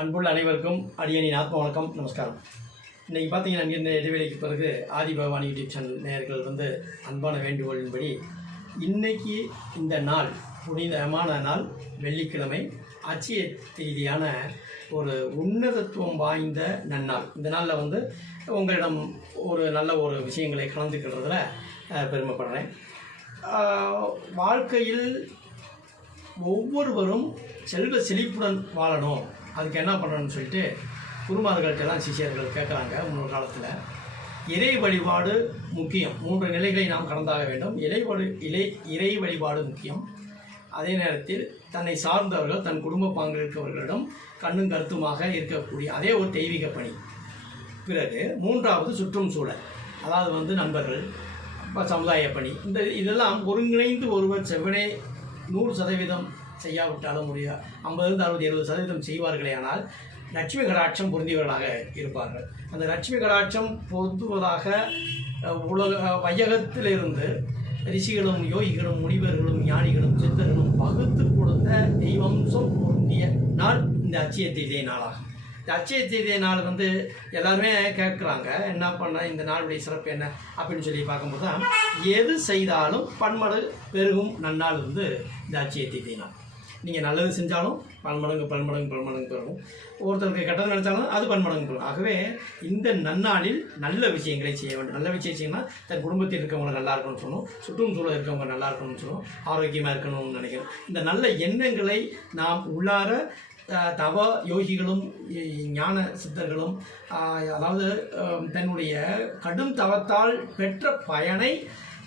அன்புள்ள அனைவருக்கும் அடியனின் ஆத்ம வணக்கம் நமஸ்காரம். இன்றைக்கி பார்த்தீங்கன்னா இந்த இடைவெளிக்கு பிறகு ஆதி பகவான் யூடியூப் சேனல் நேயர்கள் வந்து அன்பான வேண்டுகோளின்படி இன்னைக்கு இந்த நாள் புனிதமான நாள் வெள்ளிக்கிழமை அச்சிய ரீதியான ஒரு உன்னதத்துவம் வாய்ந்த நன்னாள். இந்த நாளில் வந்து உங்களிடம் ஒரு நல்ல ஒரு விஷயங்களை கலந்துக்கிறதுல பெருமைப்படுறேன். வாழ்க்கையில் ஒவ்வொருவரும் செல்வ செழிப்புடன் வாழணும். அதுக்கு என்ன பண்ணணும்னு சொல்லிட்டு குருமார்கள்ட்டெல்லாம் சிஷியர்கள் கேட்குறாங்க முன்னொரு காலத்தில். இறை வழிபாடு முக்கியம். மூன்று நிலைகளை நாம் கடந்தாக வேண்டும். இறை வழி இலை இறை வழிபாடு முக்கியம். அதே நேரத்தில் தன்னை சார்ந்தவர்கள் தன் குடும்ப பாங்கு இருக்கவர்களிடம் கண்ணும் கருத்துமாக இருக்கக்கூடிய அதே ஒரு தெய்வீக பணி. பிறகு மூன்றாவது சுற்றும் சூழல். அதாவது வந்து நண்பர்கள் சமுதாய பணி. இந்த இதெல்லாம் ஒருங்கிணைந்து ஒருவர் செவ்வனே நூறு சதவீதம் செய்யாவிட்டாலும் முடியா. ஐம்பதுலேருந்து அறுபது எழுபது சதவீதம் செய்வார்களே ஆனால் லட்சுமி கடாட்சம் பொருந்தியவர்களாக இருப்பார்கள். அந்த லட்சுமி கடாட்சம் பொருந்துவதாக உலக வையகத்திலிருந்து ரிஷிகளும் யோகிகளும் முனிவர்களும் ஞானிகளும் சித்தர்களும் வகுத்து கொடுத்த தெய்வம்சம் பொருந்திய நாள் இந்த அச்சய தீதை நாளாகும். இந்த அச்சய தீதை நாள் வந்து எல்லாருமே கேட்குறாங்க. என்ன பண்ண இந்த நாளுடைய சிறப்பு என்ன அப்படின்னு சொல்லி பார்க்கும்போது தான் எது செய்தாலும் பன்மடு பெருகும் நன்னாள் வந்து இந்த அச்சய தீதை நாள். நீங்கள் நல்லது செஞ்சாலும் பன்மடங்கு பன்மடங்கு பன்மடங்கு பெறணும் ஒருத்தருக்கு கெட்டது நினச்சாலும் அது பன்மடங்கு பெறணும் ஆகவே இந்த நன்னாளில் நல்ல விஷயங்களை செய்ய வேண்டும். நல்ல விஷயம் செய்யணும்னா தன் குடும்பத்தில் இருக்கவங்க நல்லா இருக்கணும்னு சொல்லணும். சுற்றும் சூழல் இருக்கவங்க நல்லா இருக்கணும்னு சொல்லணும். ஆரோக்கியமாக இருக்கணும்னு நினைக்கிறோம் இந்த நல்ல எண்ணங்களை நாம் உள்ளார தவ யோகிகளும் ஞான சித்தர்களும் அதாவது தன்னுடைய கடும் தவத்தால் பெற்ற பயனை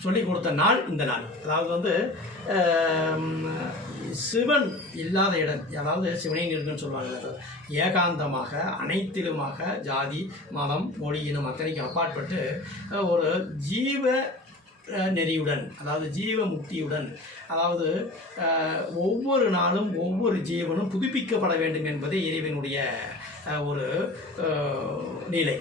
சொல்லிக் கொடுத்த நாள் இந்த நாள். அதாவது வந்து சிவன் இல்லாத இடம். அதாவது சிவனை இருக்குன்னு சொல்லுவாங்க ஏகாந்தமாக அனைத்திலுமாக ஜாதி மதம் மொழி இன்னும் அத்தனைக்கும் அப்பாற்பட்டு ஒரு ஜீவ நெறியுடன் அதாவது ஜீவ முக்தியுடன் அதாவது ஒவ்வொரு நாளும் ஒவ்வொரு ஜீவனும் புதுப்பிக்கப்பட வேண்டும் என்பதே இறைவனுடைய ஒரு நிலை.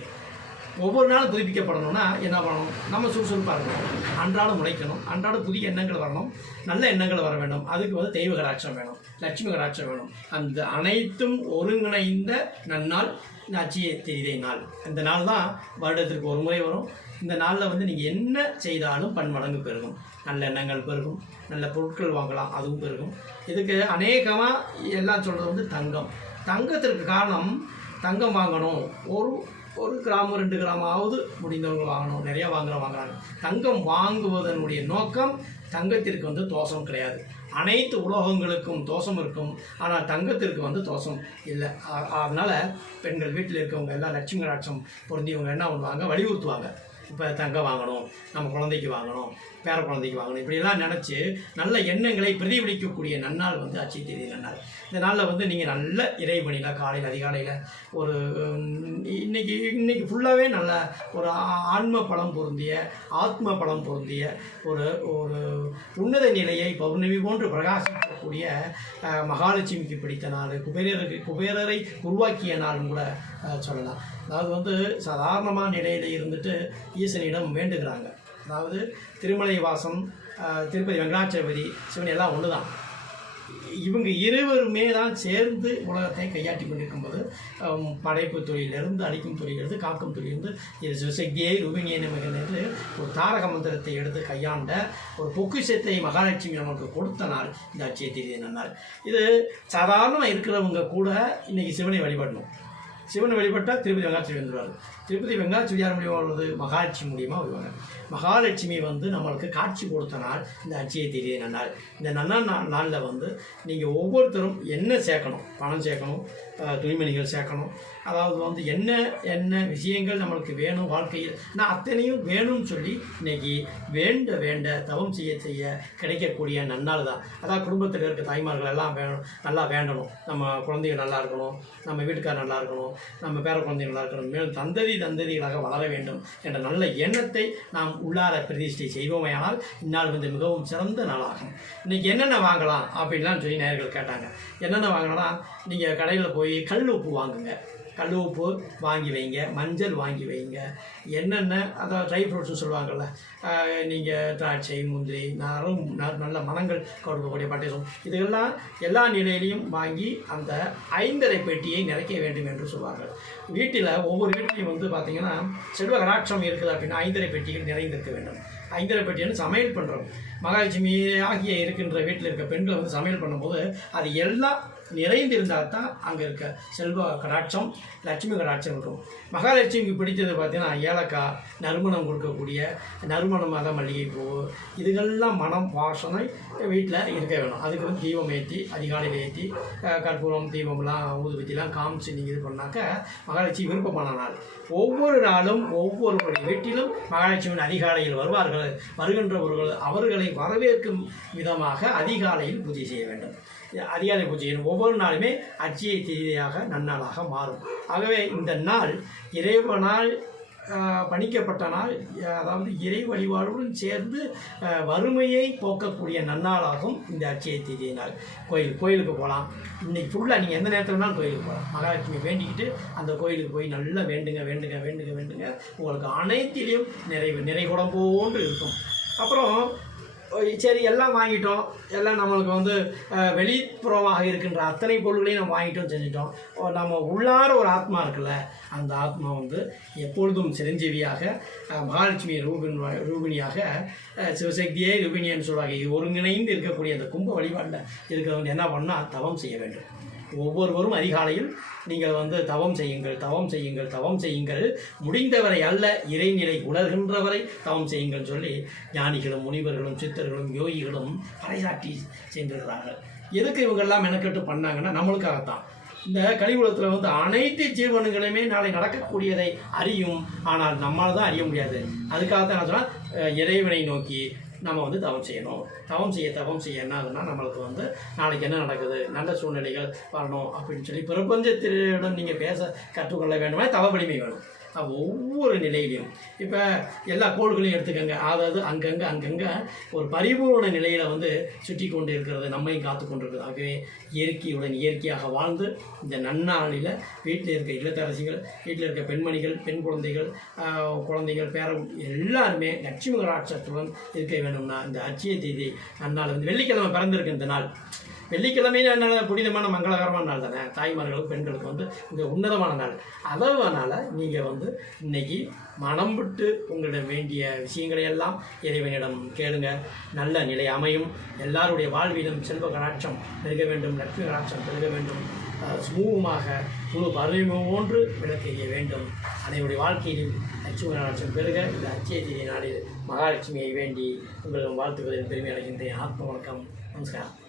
ஒவ்வொரு நாளும் புதுப்பிக்கப்படணும்னா என்ன பண்ணணும்? நம்ம சுறுசுறுப்பாக இருக்கணும். அன்றாடம் உழைக்கணும். அன்றாடம் புதிய எண்ணங்கள் வரணும். நல்ல எண்ணங்கள் வர வேண்டும். அதுக்கு வந்து தெய்வ கடாட்சம் வேணும். லட்சுமி கடாட்சம் வேணும். அந்த அனைத்தும் ஒருங்கிணைந்த நன்னாள் இந்த தெரிதை நாள். இந்த நாள் தான் வருடத்திற்கு ஒரு முறை வரும். இந்த நாளில் வந்து நீங்கள் என்ன செய்தாலும் பன்மடங்கு பெருகும். நல்ல எண்ணங்கள் பெருகும். நல்ல பொருட்கள் வாங்கலாம். அதுவும் பெருகும். இதுக்கு அநேகமாக எல்லாம் சொல்கிறது வந்து தங்கம். தங்கத்திற்கு காரணம் தங்கம் வாங்கணும். ஒரு ஒரு கிராமம் ரெண்டு கிராமாவது முடிந்தவங்க வாங்கணும். நிறையா வாங்குற வாங்குறாங்க. தங்கம் வாங்குவதனுடைய நோக்கம் தங்கத்திற்கு வந்து தோஷம் கிடையாது. அனைத்து உலோகங்களுக்கும் தோஷம் இருக்கும். ஆனால் தங்கத்திற்கு வந்து தோஷம் இல்லை. அதனால் பெண்கள் வீட்டில் இருக்கவங்க எல்லாம் லட்சுமி கடாட்சம் பொருந்தியவங்க என்ன பண்ணுவாங்க? வலியுறுத்துவாங்க. இப்போ தங்கம் வாங்கணும் நம்ம குழந்தைக்கு வாங்கணும் பேர குழந்தைக்கு வாங்கணும் இப்படிலாம் நினச்சி நல்ல எண்ணங்களை பிரதிபலிக்கக்கூடிய நன்னாள் வந்து அச்சய தேதி நன்னாள். இந்த நாளில் வந்து நீங்கள் நல்ல இறைவனியில் காலையில் அதிகாலையில் ஒரு இன்னைக்கு இன்னைக்கு ஃபுல்லாகவே நல்ல ஒரு ஆன்ம பலம் பொருந்திய ஆத்ம பலம் பொருந்திய ஒரு ஒரு உன்னத நிலையை பௌர்ணமி போன்று பிரகாசிக்கும் அஹ், மகாலட்சுமிக்கு பிடித்த நாள் குபேரருக்கு குபேரரை உருவாக்கிய நாள்னு கூட சொல்லலாம். அதாவது வந்து சாதாரணமான நிலையில் இருந்துட்டு ஈசனிடம் வேண்டுகிறாங்க. அதாவது திருமலை வாசம் திருப்பதி வெங்கடாச்சலபதி சிவன் எல்லாம் ஒன்று தான் இவங்க இருவருமே தான் சேர்ந்து உலகத்தை கையாட்டி கொண்டிருக்கும்போது போது படைப்பு துறையிலிருந்து அழிக்கும் துறையிலிருந்து காக்கும் துறையிலிருந்து இது சிவசக்தியை ரூபினியை என்று ஒரு தாரக மந்திரத்தை எடுத்து கையாண்ட ஒரு பொக்கிஷத்தை மகாலட்சுமி நமக்கு கொடுத்த நாள். இந்த அட்சய தேதி நன்னாள் இது சாதாரணமாக இருக்கிறவங்க கூட இன்றைக்கி சிவனை வழிபடணும். சிவன் வழிபட்டால் திருப்பதி வெங்காட்சி வந்துடுவார். திருப்பதி வெங்காட்சி யார் மூலியமாக உள்ளது மகாலட்சுமி மூலியமாக வருவாங்க மகாலட்சுமி வந்து நம்மளுக்கு காட்சி கொடுத்த நாள் இந்த அட்சய தேதியை நன்னாள் இந்த நன்னா நா- நாளில் வந்து நீங்கள் ஒவ்வொருத்தரும் என்ன சேர்க்கணும்? பணம் சேர்க்கணும் துணிமணிகள் சேர்க்கணும். அதாவது வந்து என்ன என்ன விஷயங்கள் நம்மளுக்கு வேணும் வாழ்க்கையில்? நான் அத்தனையும் வேணும்னு சொல்லி இன்னைக்கு வேண்ட வேண்ட தவம் செய்ய செய்ய கிடைக்கக்கூடிய நன்னாள் தான். அதான் குடும்பத்தில் இருக்க தாய்மார்கள் எல்லாம் வேணும் நல்லா வேண்டணும். நம்ம குழந்தைகள் நல்லா இருக்கணும் நம்ம வீட்டுக்கார் நல்லா இருக்கணும் நம்ம பேர குழந்தைகளாக இருக்கிறோம் மேலும் தந்ததி தந்ததிகளாக வளர வேண்டும் என்ற நல்ல எண்ணத்தை நாம் உள்ளார பிரதிஷ்டை செய்வோமையானால் இந்நாள் வந்து மிகவும் சிறந்த நாளாகும். இன்றைக்கி என்னென்ன வாங்கலாம் அப்படின்லாம் சொல்லி நேர்கள் கேட்டாங்க. என்னென்ன வாங்கலாம்னா நீங்கள் கடையில் போய் கல் உப்பு வாங்குங்க. கல் உப்பு வாங்கி வைங்க மஞ்சள் வாங்கி வைங்க. என்னென்ன அதாவது ட்ரை ஃப்ரூட்ஸ்னு சொல்லுவாங்கள்ல நீங்கள் திராட்சை முந்திரி நரம் ந- நல்ல மனங்கள் கொடுக்கக்கூடிய பட்டேசம். இதுகெல்லாம் எல்லா நிலையிலையும் வாங்கி அந்த ஐந்தரை பெட்டியை நிறைக்க வேண்டும் என்று சொல்வார்கள். வீட்டில் ஒவ்வொரு வீட்லையும் வந்து பார்த்தீங்கன்னா செல்வ கடாட்சம் இருக்குது அப்படின்னா ஐந்தரை பெட்டிகள் நிறைந்திருக்க வேண்டும். ஐந்தரை பெட்டின்னு சமையல் பண்ணுறோம் மகாலட்சுமி ஆகிய இருக்கின்ற வீட்டில் இருக்க பெண்கள் வந்து சமையல் பண்ணும்போது அது எல்லாம் நிறைந்திருந்தால் தான் அங்கே இருக்க செல்வ கடாட்சம் லட்சுமி கடாட்சம் இருக்கும். மகாலட்சுமிக்கு பிடித்தது பார்த்தீங்கன்னா ஏலக்காய் நறுமணம் கொடுக்கக்கூடிய நறுமணம் மத மல்லிகைப்பூ இதுகள்லாம் மனம் வாசனை வீட்டில் இருக்க வேணும். அதுக்கு வந்து தீபம் ஏற்றி அதிகாலையில் ஏற்றி கற்பூரம் தீபம்லாம் ஊதுபத்திலாம் காமிச்சு நீங்கள் இது பண்ணாக்க மகாலட்சுமி விருப்பமான நாள். ஒவ்வொரு நாளும் ஒவ்வொருவருடைய வீட்டிலும் மகாலட்சுமியின் அதிகாலையில் வருவார்கள் வருகின்றவர்கள் அவர்களை வரவேற்கும் விதமாக அதிகாலையில் பூஜை செய்ய வேண்டும். அதிகாலை பூஜையின் ஒவ்வொரு நாளுமே அச்சியை தேதியாக நன்னாளாக மாறும். ஆகவே இந்த நாள் இறைவனால் பணிக்கப்பட்ட நாள் அதாவது இறை வழிபாடுடன் சேர்ந்து வறுமையை போக்கக்கூடிய நன்னாளாகும் இந்த அச்சய தேதி நாள். கோயில் கோயிலுக்கு போகலாம் இன்னைக்கு ஃபுல்லாக நீங்கள் எந்த நேரத்தில் வேணாலும் கோயிலுக்கு போகலாம் மகாலட்சுமி வேண்டிக்கிட்டு அந்த கோயிலுக்கு போய் நல்லா வேண்டுங்க வேண்டுங்க வேண்டுங்க வேண்டுங்க. உங்களுக்கு அனைத்திலையும் நிறைவு நிறைகுடம் போன்று இருக்கும். அப்புறம் சரி எல்லாம் வாங்கிட்டோம். எல்லாம் நம்மளுக்கு வந்து வெளிப்புறமாக இருக்கின்ற அத்தனை பொருள்களையும் நம்ம வாங்கிட்டோம் செஞ்சிட்டோம். ஓ, நம்ம உள்ளார ஒரு ஆத்மா இருக்குல்ல அந்த ஆத்மா வந்து எப்பொழுதும் சிரஞ்சீவியாக மகாலட்சுமி ரூபின் ரூபினியாக சிவசக்தியே ரூபினியன்னு சொல்லுவாங்க இது ஒருங்கிணைந்து இருக்கக்கூடிய அந்த கும்ப வழிபாட்டில் இருக்கிறவங்க என்ன பண்ணால் தவம் செய்ய வேண்டும். ஒவ்வொருவரும் அதிகாலையில் நீங்கள் வந்து தவம் செய்யுங்கள் தவம் செய்யுங்கள் தவம் செய்யுங்கள். முடிந்தவரை அல்ல இறைநிலை உணர்கின்றவரை தவம் செய்யுங்கள் சொல்லி ஞானிகளும் முனிவர்களும் சித்தர்களும் யோகிகளும் பறைசாட்டி சென்றிருக்கிறார்கள். எதுக்கு இவங்கெல்லாம் மெனக்கெட்டு பண்ணாங்கன்னா நம்மளுக்காகத்தான். இந்த கலியுகத்தில் வந்து அனைத்து ஜீவன்களுமே நாளை நடக்கக்கூடியதை அறியும். ஆனால் நம்மால் தான் அறிய முடியாது. அதுக்காகத்தான் நான் சொன்னால் இறைவனை நோக்கி நம்ம வந்து தவம் செய்யணும். தவம் செய்ய தவம் செய்ய என்ன ஆகுதுன்னா நம்மளுக்கு வந்து நாளைக்கு என்ன நடக்குது? நல்ல சூழ்நிலைகள் வரணும் அப்படின்னு சொல்லி பிரபஞ்சத்திடம் நீங்கள் பேச கற்றுக்கொள்ள வேண்டுமே தவ வலிமை வேணும். ஒவ்வொரு நிலையிலையும் இப்போ எல்லா கோள்களையும் எடுத்துக்கோங்க. அதாவது அங்கங்கே அங்கங்கே ஒரு பரிபூர்ண நிலையில் வந்து சுற்றி கொண்டு இருக்கிறது நம்மையும் காத்து கொண்டு இருக்கிறது ஆகவே இயற்கையுடன் இயற்கையாக வாழ்ந்து இந்த நன்னாளில் வீட்டில் இருக்க இல்லத்தரசிகள் வீட்டில் இருக்க பெண்மணிகள் பெண் குழந்தைகள் குழந்தைகள் பேர எல்லாருமே லட்சுமி ராட்சத்துடன் இருக்க வேணும்னா இந்த அச்சய தேதி அந்நாள் வந்து வெள்ளிக்கிழமை பிறந்திருக்கு இந்த நாள். வெள்ளிக்கிழமை என்னால் புனிதமான மங்களகரமான நாள் தானே? தாய்மார்களுக்கு பெண்களுக்கு வந்து இந்த உன்னதமான நாள். அதனால நீங்கள் வந்து இன்னைக்கு மனம் விட்டு உங்களிடம் வேண்டிய விஷயங்களை எல்லாம் இறைவனிடம் கேளுங்க. நல்ல நிலை அமையும். எல்லாருடைய வாழ்விலும் செல்வ கலாட்சம் பெருக வேண்டும் லட்சுமி கலாட்சம் பெருக வேண்டும். அஹ், சுமூகமாக முழு பருவமோன்று விளக்கெறிய வேண்டும். அனைவருடைய வாழ்க்கையிலும் லட்சுமி கடாட்சம் பெருக. இந்த அச்சய நாளில் மகாலட்சுமியை வேண்டி உங்களிடம் வாழ்த்துக்களின் பெருமை அடைகின்றேன். ஆத்ம வணக்கம். நமஸ்காரம்.